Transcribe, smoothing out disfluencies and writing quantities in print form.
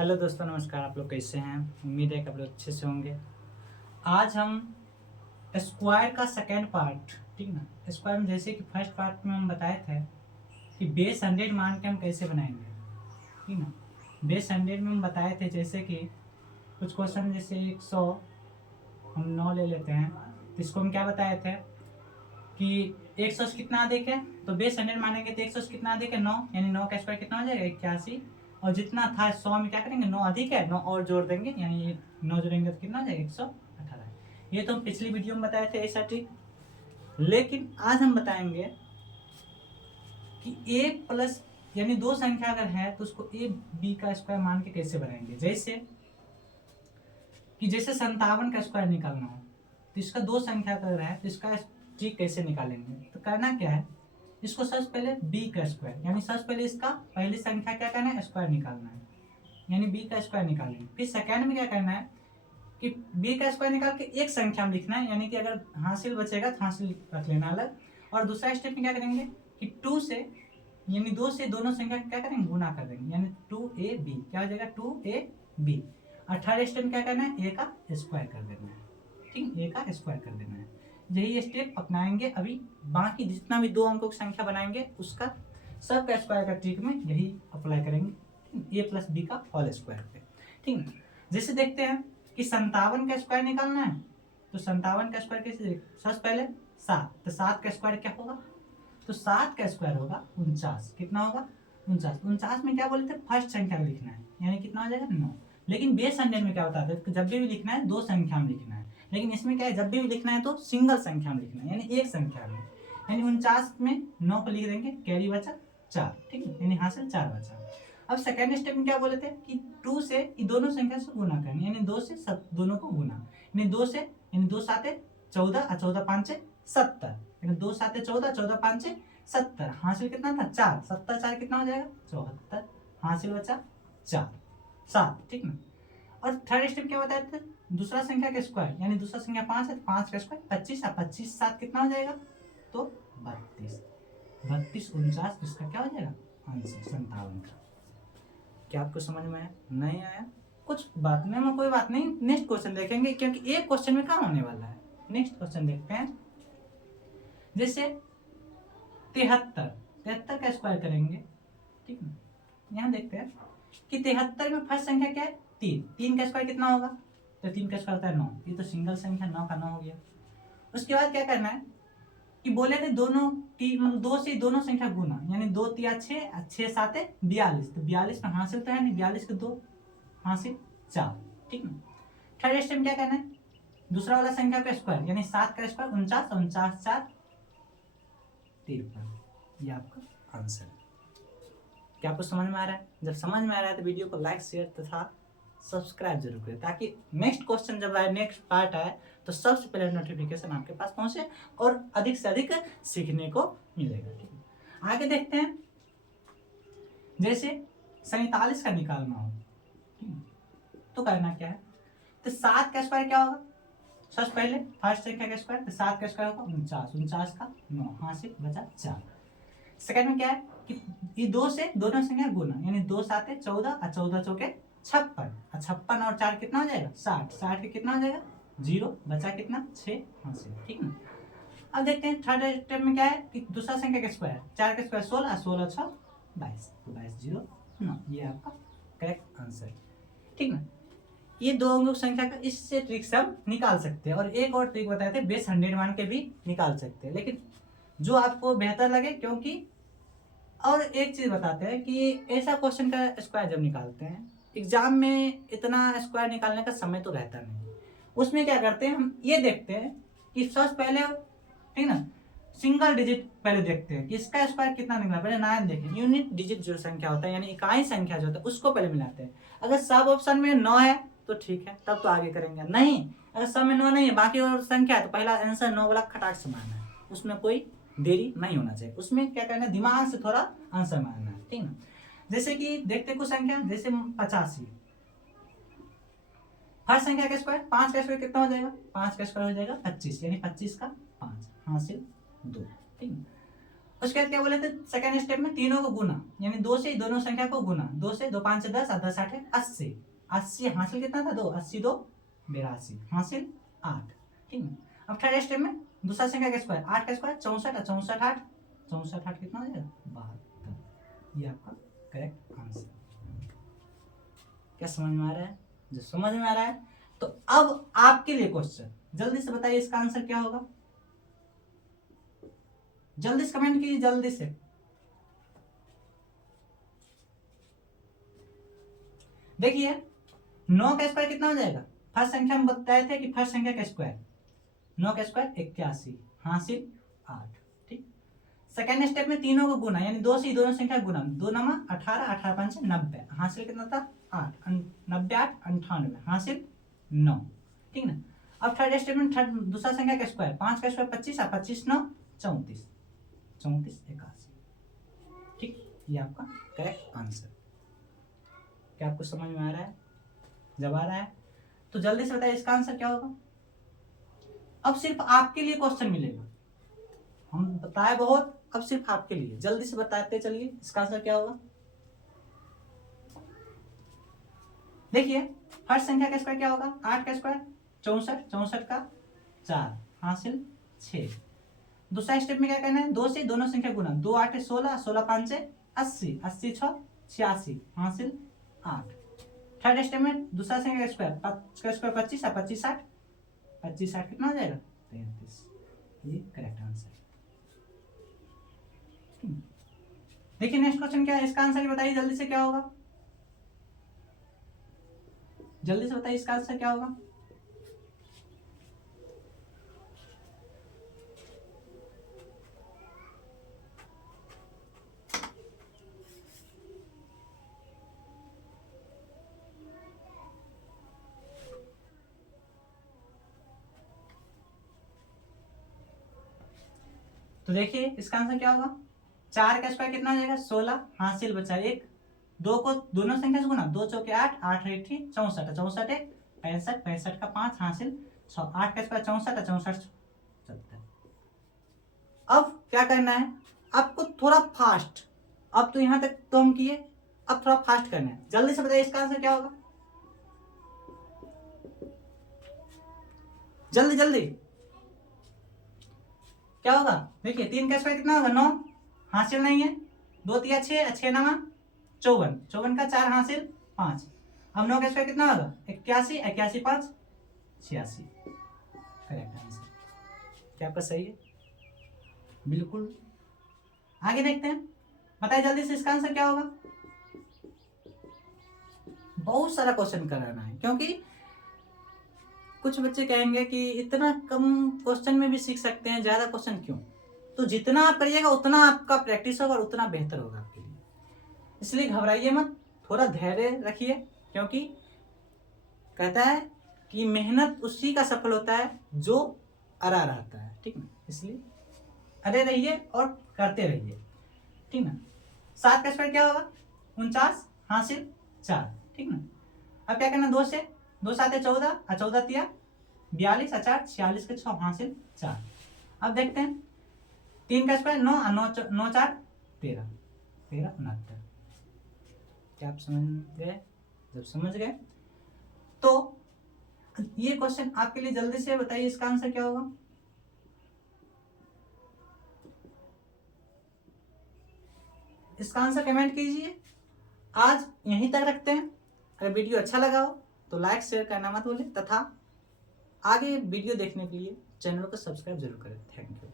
Hello दोस्तों, नमस्कार। आप लोग कैसे हैं? उम्मीद है कि आप लोग अच्छे से होंगे। आज हम स्क्वायर का सेकेंड पार्ट, ठीक ना, स्क्वायर में जैसे कि फर्स्ट पार्ट में हम बताए थे कि बेस 100 मान के हम कैसे बनाएंगे, ठीक ना। बेस 100 में हम बताए थे जैसे कि कुछ क्वेश्चन जैसे 100 हम 9 ले लेते हैं, तो इसको हम क्या बताए थे कि 100 से कितना अधिक है, तो बेस 100 मानेंगे तो 100 से कितना अधिक है 9, यानी 9 का स्क्वायर कितना हो जाएगा 81। और जितना था 100 में क्या करेंगे 9 अधिक है 9 और जोड़ देंगे, यानी 9 जोड़ेंगे तो कितना हो जाएगा 118। ये तो हम पिछली वीडियो में बताए थे ऐसा ट्रिक। लेकिन आज हम बताएंगे कि a प्लस यानी दो संख्या अगर है तो उसको a b का स्क्वायर मान के कैसे बनाएंगे। जैसे कि जैसे 57 का स्क्वायर निकालना हो तो इसका दो संख्या अगर है तो इसका ट्रिक कैसे निकालेंगे। तो करना क्या है, इसको सबसे पहले b का स्क्वायर यानी सबसे पहले इसका पहली संख्या क्या करना है स्क्वायर निकालना है, यानी b का स्क्वायर निकालेंगे। फिर सेकंड में क्या करना है कि b का स्क्वायर निकाल के एक संख्या में लिखना है, यानी कि अगर हासिल बचेगा तो हासिल रख लेना अलग। और दूसरा स्टेप में क्या करेंगे कि 2 से यानी 2 से दोनों संख्या क्या करेंगे गुना कर देंगे, यानी 2ab क्या हो जाएगा 2ab। और थर्ड स्टेप में क्या करना है a का स्क्वायर कर देना है, ठीक, a का स्क्वायर कर देना है। यही स्टेप अपनाएंगे अभी। बाकी जितना भी दो अंकों की संख्या बनाएंगे उसका सब का स्क्वायर का ट्रिक में यही अप्लाई करेंगे, a प्लस बी का होल स्क्वायर पे, ठीक है। जैसे देखते हैं कि 57 का स्क्वायर निकालना है, तो 57 का स्क्वायर कैसे, सबसे पहले 7, तो 7 का स्क्वायर क्या होगा, तो 7 का स्क्वायर होगा 49। कितना होगा 49। 49 में क्या बोले थे फर्स्ट संख्या को लिखना है, यानी कितना हो जाएगा 9। लेकिन बेस 100 में क्या बताते हैं जब भी लिखना है दो संख्या में लिखना है, लेकिन इसमें क्या है जब भी लिखना है तो सिंगल संख्या में लिखना है, यानी एक संख्या में। यानी 49 में 9 को लिख देंगे, कैरी बचा 4, ठीक है, यानी हासिल 4 बचा। अब सेकेंड स्टेप में क्या बोले थे कि 2 से ये दोनों संख्या से गुना करनी, यानी 2 से सब दोनों को गुना, यानी 2 से यानी 2 7 14 और 14 5 70, यानी 2 7 14 14 5 70। हासिल कितना था 4, 70 4 कितना हो जाएगा 74, हासिल बचा 4 7, ठीक ना। और थर्ड स्टेप क्या बताए थे, दूसरा संख्या का स्क्वायर, यानी दूसरा संख्या 5 है तो 5 का स्क्वायर 25 और 25 7 कितना हो जाएगा तो 32। 32 49 इसका क्या हो जाएगा आंसर 57 का। क्या आपको समझ में आया? नहीं आया कुछ बात नहीं, में कोई बात नहीं, नेक्स्ट क्वेश्चन देखेंगे क्योंकि एक क्वेश्चन में काम होने वाला है। नेक्स्ट क्वेश्चन देखते हैं। जैसे 73 का स्क्वायर करेंगे, ठीक है। यहाँ देखते हैं कि 73 में फर्स्ट संख्या क्या है 3, 3 का स्क्वायर कितना होगा, तो 3 का स्क्वायर होता है 9, ये तो सिंगल संख्या 9 का 9 हो गया। उसके बाद क्या करना है कि बोले थे दोनों मतलब 2 से दोनों संख्या गुना, यानी 2 तिया 6 6 7 42, तो 42 में हासिल तो है नहीं, 42 के 2 हासिल 4, ठीक है। थर्ड स्टेप क्या करना है दूसरा वाला संख्या का स्क्वायर, यानी 7 का स्क्वायर 49 49 4 53, ये आपका आंसर है। क्या आपको समझ में आ रहा है? जब समझ में आ रहा है तो वीडियो को लाइक शेयर तथा सब्सक्राइब जरूर करें, ताकि नेक्स्ट क्वेश्चन जब आए नेक्स्ट पार्ट आए तो सबसे पहले नोटिफिकेशन आपके पास पहुंचे और अधिक से अधिक सीखने को मिलेगा, ठीक है। आगे देखते हैं। जैसे 47 का निकालना हो, तो करना क्या है, तो 7 का स्क्वायर क्या होगा, सबसे पहले फर्स्ट संख्या का स्क्वायर, तो 7 का स्क्वायर होगा 49, 49 का 9, हासिल बचा 4। सेकंड में क्या है कि ये 2 से दोनों संख्या गुना, यानी 2 7 14 और 14 चौके 56, और 56 और 4 कितना हो जाएगा 60, 60 के कितना हो जाएगा 0, बचा कितना 6 हासिल, ठीक ना। अब देखते हैं थर्ड स्टेप में क्या है कि दूसरा संख्या का स्क्वायर, 4 का स्क्वायर 16, 16 6 22, 22 0 9, ये आपका करेक्ट आंसर है, ठीक ना। ये दो अंकों की संख्या का इससे ट्रिक से हम निकाल सकते हैं। और एक और ट्रिक बताए थे बेस 100 मान के भी निकाल सकते हैं, लेकिन जो आपको बेहतर लगे, क्योंकि और एक चीज बताते हैं कि ऐसा क्वेश्चन का स्क्वायर जब निकालते हैं एग्जाम में इतना स्क्वायर निकालने का समय तो रहता नहीं, उसमें क्या करते हैं हम ये देखते हैं कि सबसे पहले, ठीक ना, सिंगल डिजिट पहले देखते हैं कि इसका स्क्वायर कितना निकला, पहले 9 देखें, यूनिट डिजिट जो संख्या होता है यानी इकाई संख्या जो होता है उसको पहले मिलाते हैं। अगर सब ऑप्शन में 9 है तो ठीक है, तब तो आगे करेंगे, नहीं अगर सब में 9 नहीं है बाकी और संख्या है तो पहला आंसर 9 वाला खटाक से मारना है, उसमें कोई देरी नहीं होना चाहिए, उसमें क्या करना है दिमाग से थोड़ा आंसर मारना है, ठीक ना। जैसे कि देखते कुछ संख्या जैसे 85, फर्स्ट संख्या का स्क्वायर 5 का स्क्वायर कितना हो जाएगा, 5 का स्क्वायर हो जाएगा 25, यानी 25 का 5 हासिल 2, ठीक है। उसके बाद क्या बोले थे सेकेंड स्टेप में तीनों को गुना, यानी 2 से दोनों संख्या को गुना, 2 से 2 5 से 10 10 8 है 80, 80 हासिल कितना था 2, 80 2 82 हासिल 8, ठीक है। अब थर्ड स्टेप में दूसरा संख्या का स्क्वायर, 8 का स्क्वायर 64 और 64 8, 64 8 कितना हो जाएगा 72, ये आपका करेक्ट आंसर। क्या समझ में आ रहा है? जो समझ में आ रहा है तो अब आपके लिए क्वेश्चन, जल्दी से बताइए इसका आंसर क्या होगा, जल्दी से कमेंट कीजिए जल्दी से। देखिए 9 का स्क्वायर कितना हो जाएगा, फर्स्ट संख्या हम बताए थे कि फर्स्ट संख्या का स्क्वायर, 9 का स्क्वायर 81 हासिल 8, ठीक। सेकेंड स्टेप में तीनों को गुना, यानी 2 से दोनों संख्या गुना, 2 नमा 18 18 5 90 हासिल कितना था 8, 90 8 98 हासिल 9, ठीक ना। अब थर्ड स्टेप में दूसरा संख्या का स्क्वायर, 5 का स्क्वायर 25 और 25 9 34 34 81, ठीक, ये आपका करेक्ट आंसर। क्या आपको समझ में आ रहा है? जब आ रहा है तो जल्दी से बताइए इसका आंसर क्या होगा। अब सिर्फ आपके लिए क्वेश्चन मिलेगा, हम बताए बहुत, अब सिर्फ आपके लिए, जल्दी से बताते चलिए इसका आंसर क्या होगा। देखिए फर्स्ट संख्या का स्क्वायर क्या होगा, 8 का स्क्वायर 64, 64 का 4 हासिल 6। दूसरा स्टेप में क्या करना है, 2 से दोनों संख्या गुना, 2 8 16, 16 5 80, 80 6 86 हासिल 8। थर्ड स्टेप में दूसरा संख्या का स्क्वायर, 5 का स्क्वायर 25 और 25 60, 25 60 कितना हो जाएगा 33, ये करेक्ट आंसर। देखिए नेक्स्ट क्वेश्चन क्या है, इसका आंसर बताइए जल्दी से क्या होगा, जल्दी से बताइए इसका आंसर क्या होगा। तो देखिए इसका आंसर क्या होगा, 4 का स्क्वायर कितना हो जाएगा 16 हासिल बचा 1, 2 को दोनों संख्या से गुना, 2 चौके 8 8 8 64, 64 1 65, 65 का 5 हासिल 6, 8 का स्क्वायर 64 64 70। अब क्या करना है आपको, थोड़ा फास्ट, अब तो यहां तक तो हम किए, अब थोड़ा फास्ट करना है, जल्दी से बताइए इसका आंसर क्या होगा, जल्दी जल्दी क्या होगा। देखिए 3 का स्क्वायर कितना होगा 9 हासिल नहीं है, 2 तिया 6 6 9 54, 54 का 4 हासिल 5। अब 9 का स्क्वायर कितना होगा 81, 81 5 86, करेक्ट आंसर। क्या आपका सही है? बिल्कुल। आगे देखते हैं, बताइए जल्दी से इसका आंसर क्या होगा। बहुत सारा क्वेश्चन कराना है, क्योंकि कुछ बच्चे कहेंगे कि इतना कम क्वेश्चन में भी सीख सकते हैं, ज्यादा क्वेश्चन क्यों। तो जितना आप करिएगा उतना आपका प्रैक्टिस होगा और उतना बेहतर होगा आपके लिए, इसलिए घबराइए मत, थोड़ा धैर्य रखिए, क्योंकि कहता है कि मेहनत उसी का सफल होता है जो अड़ा रहता है, ठीक ना, इसलिए अड़े रहिए और करते रहिए, ठीक ना। 7 का स्क्वायर क्या होगा 49 हासिल 4, ठीक ना। अब क्या करना, 2 से 2 7 14 और 14 तिया 42 और 4 46 के 6 हासिल 4। अब देखते हैं 3 का स्क्वायर 9 और 9 4 13 13 69। क्या आप समझ गए? जब समझ गए तो ये क्वेश्चन आपके लिए, जल्दी से बताइए इसका आंसर क्या होगा। इसका आंसर कमेंट कीजिए। आज यहीं तक रखते हैं, अगर वीडियो अच्छा लगा हो तो लाइक शेयर करना मत भूलें, तथा आगे वीडियो देखने के लिए चैनल को सब्सक्राइब जरूर करें। Thank you.